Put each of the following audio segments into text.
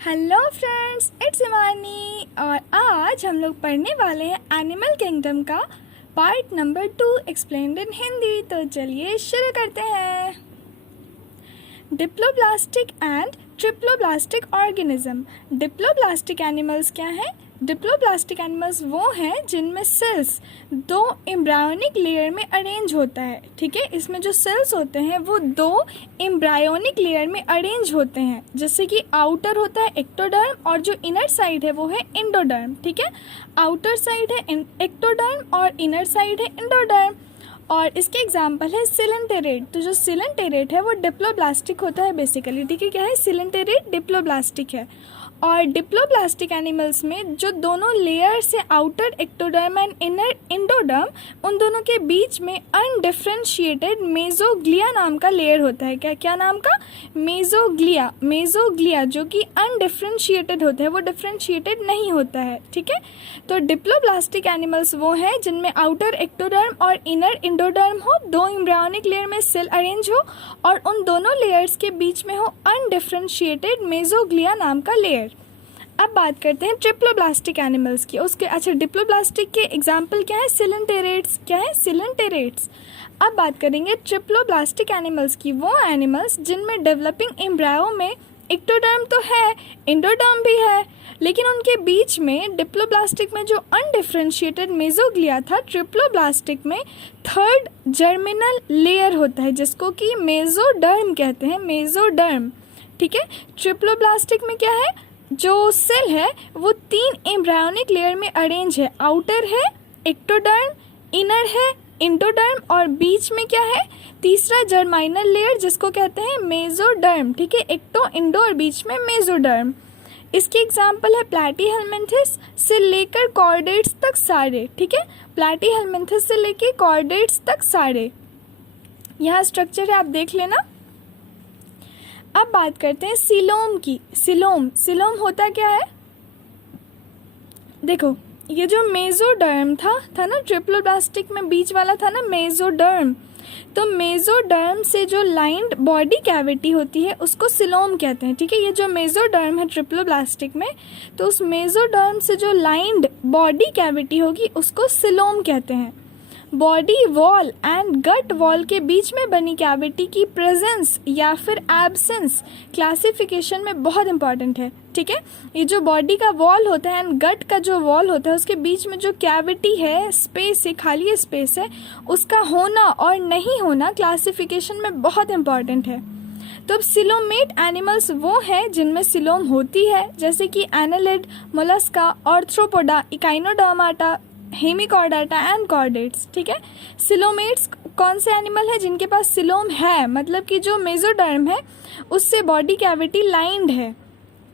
Hello friends, it's इमानी और आज हम लोग पढ़ने वाले हैं एनिमल किंगडम का पार्ट नंबर 2 एक्सप्लेन्ड इन हिंदी। तो चलिए शुरू करते हैं। Diploblastic and triploblastic organism. Diploblastic animals क्या हैं? डिप्लोब्लास्टिक एनिमल्स वो हैं जिनमें सेल्स दो एम्ब्रायोनिक लेयर में अरेंज होता है। ठीक है, इसमें जो सेल्स होते हैं वो दो एम्ब्रायोनिक लेयर में अरेंज होते हैं, जैसे कि आउटर होता है एक्टोडर्म और जो इनर साइड है वो है इंडोडर्म। ठीक है, आउटर साइड है एक्टोडर्म और इनर साइड है इंडोडर्म। और इसके एग्जाम्पल है सिलेंटेरेट। तो जो सिलेंटेरेट है वो डिप्लोब्लास्टिक होता है बेसिकली। ठीक है, क्या है? सिलेंटेरेट डिप्लोब्लास्टिक है। और डिप्लोब्लास्टिक एनिमल्स में जो दोनों लेयर्स है outer ectoderm and inner endoderm, उन दोनों के बीच में अनडिफ्रेंशिएटेड मेसोग्लिया नाम का लेयर होता है। क्या क्या नाम का? मेसोग्लिया। मेसोग्लिया जो कि अनडिफ्रेंशिएटेड होता है, वो डिफ्रेंशिएटेड नहीं होता है। ठीक है, तो डिप्लोब्लास्टिक एनिमल्स वो हैं जिनमें आउटर एक्टोडर्म और इनर इंडोडर्म हो, दो एम्ब्रायोनिक लेयर में सेल अरेंज हो और उन दोनों लेयर्स के बीच में हो अनडिफ्रेंशिएटेड मेसोग्लिया नाम का लेयर। अब बात करते हैं ट्रिप्लोब्लास्टिक एनिमल्स की। उसके डिप्लोब्लास्टिक के एग्जाम्पल क्या है? सिलेंटेरेट्स। क्या है? सिलेंटेरेट्स। अब बात करेंगे ट्रिप्लोब्लास्टिक एनिमल्स की। वो एनिमल्स जिनमें डेवलपिंग एम्ब्रायो में एक्टोडर्म तो है, इंडोडर्म भी है, लेकिन उनके बीच में डिप्लोब्लास्टिक में जो अनडिफ्रेंशिएटेड मेसोग्लिया था, ट्रिप्लोब्लास्टिक में थर्ड जर्मिनल लेयर होता है जिसको कि मेसोडर्म कहते हैं। मेसोडर्म। ठीक है, ट्रिप्लोब्लास्टिक में क्या है? जो सेल है वो तीन एम्ब्रायोनिक लेयर में अरेंज है। आउटर है एक्टोडर्म, इनर है इंडोडर्म और बीच में क्या है? तीसरा जर्माइनल लेयर जिसको कहते हैं मेसोडर्म। ठीक है, एक्टो इंडो और बीच में मेसोडर्म। इसकी एग्जाम्पल है प्लैटीहेलमिन्थस से लेकर कॉर्डेट्स तक सारे। ठीक है, प्लैटीहेलमिन्थस से लेकर कॉर्डेट्स तक सारे। यहाँ स्ट्रक्चर है, आप देख लेना। अब बात करते हैं सिलोम की। सिलोम होता क्या है? देखो, ये जो मेसोडर्म था ना, ट्रिप्लोब्लास्टिक में बीच वाला था ना मेसोडर्म, तो मेसोडर्म से जो लाइंड बॉडी कैविटी होती है उसको सिलोम कहते हैं। ठीक है, ये जो मेसोडर्म है ट्रिप्लोब्लास्टिक में, तो उस मेसोडर्म से जो लाइंड बॉडी कैविटी होगी उसको सिलोम कहते हैं। Body wall and gut wall के बीच में बनी कैविटी की प्रेजेंस या फिर एब्सेंस क्लासिफिकेशन में बहुत इंपॉर्टेंट है। ठीक है, ये जो बॉडी का वॉल होता है एंड गट का जो वॉल होता है उसके बीच में जो कैविटी है, स्पेस है, खाली स्पेस है, उसका होना और नहीं होना क्लासिफिकेशन में बहुत इंपॉर्टेंट है। तो अब सिलोमेट एनिमल्स वो हैं जिनमें सिलोम होती है, जैसे कि annelid, mollusca, arthropoda, echinodermata, hemichordata and chordates. ठीक है, सिलोमेट्स कौन से एनिमल है जिनके पास सिलोम है, मतलब कि जो मेसोडर्म है उससे बॉडी कैविटी लाइंड है।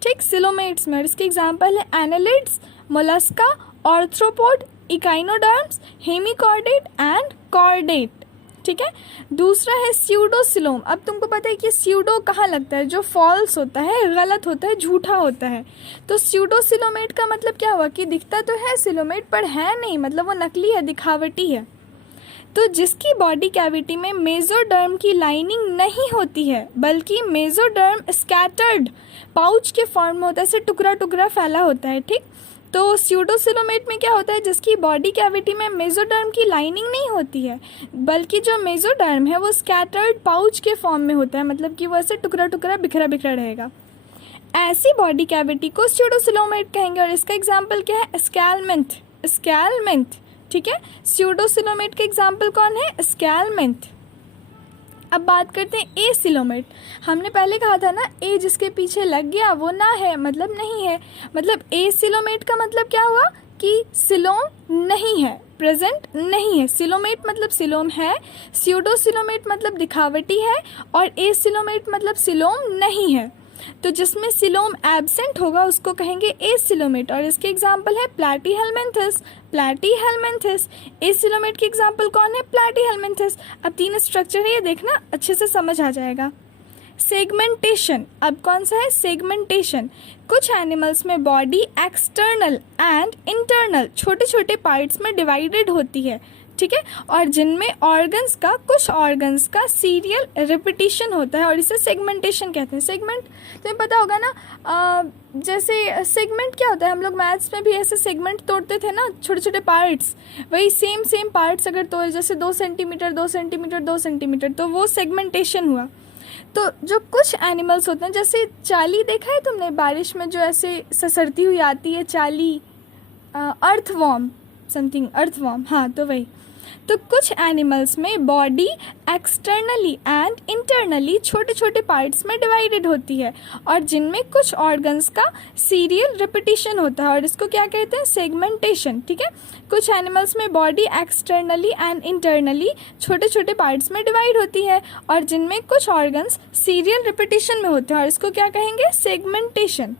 ठीक, सिलोमेट्स में। इसके एग्जांपल है annelids, mollusca, arthropod, echinoderms, hemichordate and chordate. ठीक है, दूसरा है स्यूडोसिलोम। अब तुमको पता है कि स्यूडो कहाँ लगता है? जो फॉल्स होता है, गलत होता है, झूठा होता है। तो स्यूडोसिलोमेट का मतलब क्या हुआ कि दिखता तो है सिलोमेट पर है नहीं, मतलब वो नकली है, दिखावटी है। तो जिसकी बॉडी कैविटी में मेसोडर्म की लाइनिंग नहीं होती है बल्कि मेसोडर्म स्कैटर्ड पाउच के फॉर्म में होता है, ऐसे टुकड़ा टुकड़ा फैला होता है। ठीक, तो स्यूडोसिलोमेट में क्या होता है? जिसकी बॉडी कैविटी में मेसोडर्म की लाइनिंग नहीं होती है बल्कि जो मेसोडर्म है वो स्कैटर्ड पाउच के फॉर्म में होता है, मतलब कि वो ऐसे टुकड़ा टुकड़ा बिखरा बिखरा रहेगा। ऐसी बॉडी कैविटी को स्यूडोसिलोमेट कहेंगे। और इसका एग्जाम्पल क्या है? स्कैलमेंथ। स्कैलमेंथ। ठीक है, स्यूडोसिलोमेट का एग्जाम्पल कौन है? स्कैलमेंथ। अब बात करते हैं ए सिलोमेट। हमने पहले कहा था ना, ए जिसके पीछे लग गया वो ना है, मतलब नहीं है। मतलब ए सिलोमेट का मतलब क्या हुआ कि सिलोम नहीं है, प्रेजेंट नहीं है। सिलोमेट मतलब सिलोम है, स्यूडोसिलोमेट मतलब दिखावटी है, और ए सिलोमेट मतलब सिलोम नहीं है। तो जिसमें सिलोम एब्सेंट होगा उसको कहेंगे ए सिलोमेट। और इसके एग्जाम्पल है प्लैटीहेलमिन्थस। प्लैटीहेलमिन्थस। ए सिलोमेट की एग्जाम्पल कौन है? प्लैटीहेलमिन्थस। अब तीन स्ट्रक्चर है, ये देखना अच्छे से समझ आ जाएगा। सेगमेंटेशन। अब कौन सा है? सेगमेंटेशन। कुछ एनिमल्स में बॉडी एक्सटर्नल एंड इंटरनल छोटे छोटे पार्ट्स में डिवाइडेड होती है। ठीक है, और जिनमें ऑर्गन्स का, कुछ ऑर्गन्स का सीरियल रिपीटिशन होता है और इसे सेगमेंटेशन कहते हैं। सेगमेंट तुम्हें पता होगा ना, जैसे सेगमेंट क्या होता है, हम लोग मैथ्स में भी ऐसे सेगमेंट तोड़ते थे ना, छोटे छोटे पार्ट्स, वही सेम पार्ट्स अगर तोड़े, जैसे 2 सेंटीमीटर 2 सेंटीमीटर 2 सेंटीमीटर, तो वो सेगमेंटेशन हुआ। तो जो कुछ एनिमल्स होते हैं, जैसे चाली देखा है तुमने, बारिश में जो ऐसे ससरती हुई आती है चाली, अर्थवॉर्म, समथिंग अर्थवॉर्म, हाँ तो वही। तो कुछ एनिमल्स में बॉडी एक्सटर्नली एंड इंटरनली छोटे छोटे पार्ट्स में डिवाइडेड होती है और जिनमें कुछ ऑर्गन्स का सीरियल रिपीटिशन होता है और इसको क्या कहते हैं, सेगमेंटेशन। ठीक है, कुछ एनिमल्स में बॉडी एक्सटर्नली एंड इंटरनली छोटे छोटे पार्ट्स में डिवाइड होती है और जिनमें कुछ ऑर्गन्स सीरियल रिपीटिशन में होते हैं और इसको क्या कहेंगे, सेगमेंटेशन।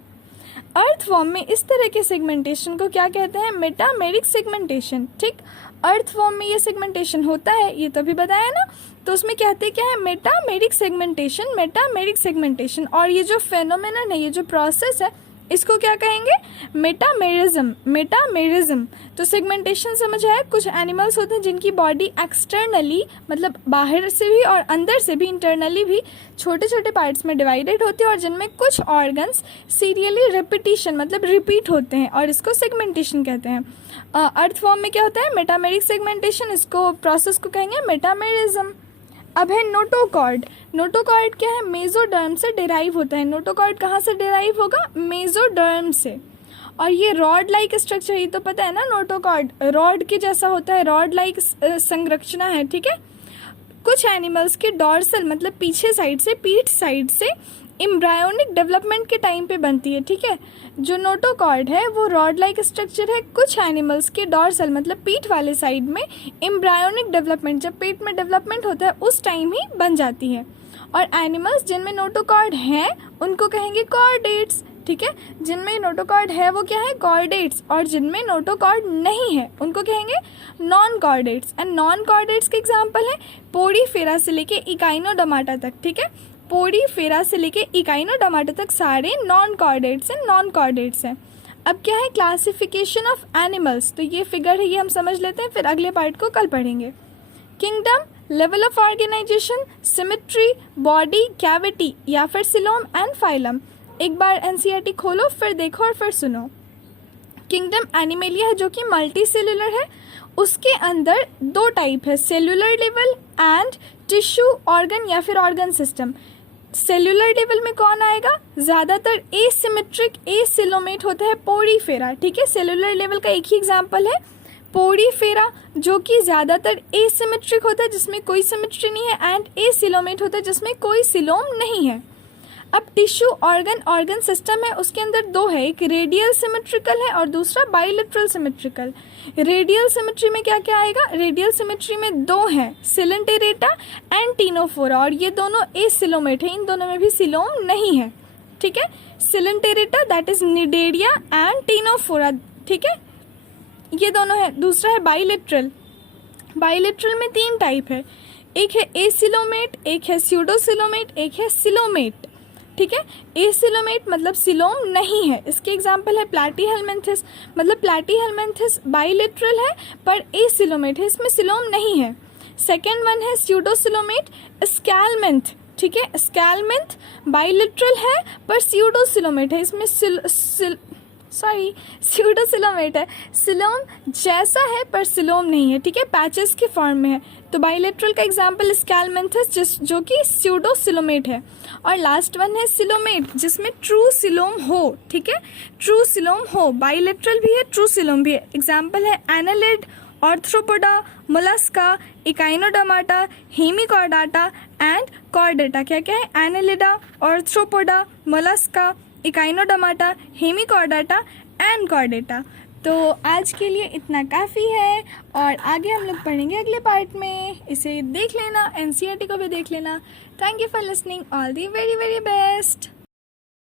अर्थवॉर्म में इस तरह के सेगमेंटेशन को क्या कहते हैं, मेटामेरिक सेगमेंटेशन। ठीक, अर्थवॉर्म में ये सेगमेंटेशन होता है, ये तो अभी बताया ना, तो उसमें कहते क्या है, मेटामेरिक सेगमेंटेशन, मेटामेरिक सेगमेंटेशन। और ये जो फेनोमेनन है, ये जो प्रोसेस है, इसको क्या कहेंगे, मेटामेरिज्म, मेटामेरिज्म। तो सेगमेंटेशन समझ आया, कुछ एनिमल्स होते हैं जिनकी बॉडी एक्सटर्नली, मतलब बाहर से भी और अंदर से भी, इंटरनली भी छोटे छोटे पार्ट्स में डिवाइडेड होते हैं और जिनमें कुछ ऑर्गन्स सीरियली रिपीटिशन, मतलब रिपीट होते हैं और इसको सेगमेंटेशन कहते हैं। अर्थवॉर्म में क्या होता है, मेटामेरिक सेगमेंटेशन, इसको प्रोसेस को कहेंगे मेटामेरिज्म। अब है नोटोकॉर्ड। नोटोकॉर्ड क्या है, मेसोडर्म से डिराइव होता है। नोटोकॉर्ड कहाँ से डिराइव होगा, मेसोडर्म से। और ये रॉड लाइक स्ट्रक्चर, ये तो पता है ना, नोटोकॉर्ड रॉड के जैसा होता है, रॉड लाइक संरचना है। ठीक है, कुछ एनिमल्स के डॉर्सल, मतलब पीछे साइड से, पीठ साइड से एम्ब्रायोनिक डेवलपमेंट के टाइम पे बनती है। ठीक है, जो नोटोकॉर्ड है वो रॉड लाइक स्ट्रक्चर है, कुछ एनिमल्स के डॉर्सल, मतलब पीठ वाले साइड में एम्ब्रायोनिक डेवलपमेंट, जब पेट में डेवलपमेंट होता है उस टाइम ही बन जाती है। और एनिमल्स जिनमें नोटोकॉर्ड है उनको कहेंगे कॉर्डेट्स। ठीक है, जिनमें नोटोकॉर्ड है वो क्या है, कॉर्डेट्स, और जिनमें नोटोकॉर्ड नहीं है उनको कहेंगे non chordates. And non chordates के एग्जाम्पल है पोडीफेरा से लेके इकाइनोडर्माटा तक। ठीक है, पोडीफेरा से लेके इकाइनोडर्माटा तक सारे नॉन कॉर्डेट्स हैं, नॉन कॉर्डेट्स हैं। अब क्या है, क्लासिफिकेशन ऑफ एनिमल्स। तो ये फिगर है, ये हम समझ लेते हैं, फिर अगले पार्ट को कल पढ़ेंगे। Kingdom, level of organisation, symmetry, body, cavity या फिर सिलोम एंड फाइलम। एक बार एनसीईआरटी खोलो, फिर देखो और फिर सुनो। किंगडम एनिमेलिया है जो कि मल्टी सेल्यूलर है, उसके अंदर 2 टाइप है, cellular level and tissue organ या फिर ऑर्गन सिस्टम। सेल्यूलर लेवल में कौन आएगा, ज्यादातर एसिमेट्रिक, एसिलोमेट होता है पोडीफेरा। ठीक है, सेल्यूलर लेवल का एक ही एग्जांपल है पोडीफेरा, जो कि ज्यादातर एसिमेट्रिक होता है, जिसमें कोई सिमेट्री नहीं है, एंड एसिलोमेट होता है जिसमें कोई सिलोम नहीं है। अब टिश्यू ऑर्गन, ऑर्गन सिस्टम है, उसके अंदर 2 है, एक रेडियल सिमेट्रिकल है और दूसरा बाइलेटरल सिमेट्रिकल। रेडियल सिमेट्री में क्या क्या आएगा, रेडियल सिमेट्री में 2 है, सिलेंटेरेटा एंड टीनोफोरा, और ये दोनों एसिलोमेट है, इन दोनों में भी सिलोम नहीं है। ठीक है, coelenterata that is cnidaria and ctenophora. ठीक है, ये दोनों है। दूसरा है बाइलेटरल। बाइलेटरल में 3 टाइप है, एक है एसिलोमेट, एक है स्यूडोसिलोमेट, एक है सिलोमेट। ठीक है, एसिलोमेट मतलब सिलोम नहीं है, इसके एग्जांपल है प्लैटीहेलमिन्थस, मतलब प्लैटीहेलमिन्थस बाइलेटरल है पर एसिलोमेट है, इसमें सिलोम नहीं है। सेकेंड वन है स्यूडोसिलोमेट, स्कैलमिन्थ। ठीक है, स्कैलमिन्थ बाइलेटरल है पर स्यूडोसिलोमेट है, इसमें स्यूडोसिलोमेट है, सिलोम जैसा है पर सिलोम नहीं है। ठीक है, पैचेस के फॉर्म में है। तो बाइलेटरल का एग्जांपल स्कैलमिन्थस जो कि स्यूडोसिलोमेट है। और लास्ट वन है सिलोमेट, जिसमें ट्रू सिलोम हो। ठीक है, ट्रू सिलोम हो, बाइलेटरल भी है, ट्रू सिलोम भी है। एग्जांपल है annelid, arthropoda, mollusca, echinodermata, hemichordata and chordata. क्या क्या है, annelida, arthropoda, mollusca, echinodermata, hemichordata and chordata. तो आज के लिए इतना काफ़ी है और आगे हम लोग पढ़ेंगे अगले पार्ट में। इसे देख लेना, एनसीईआरटी को भी देख लेना। Thank you for listening, all the very very best.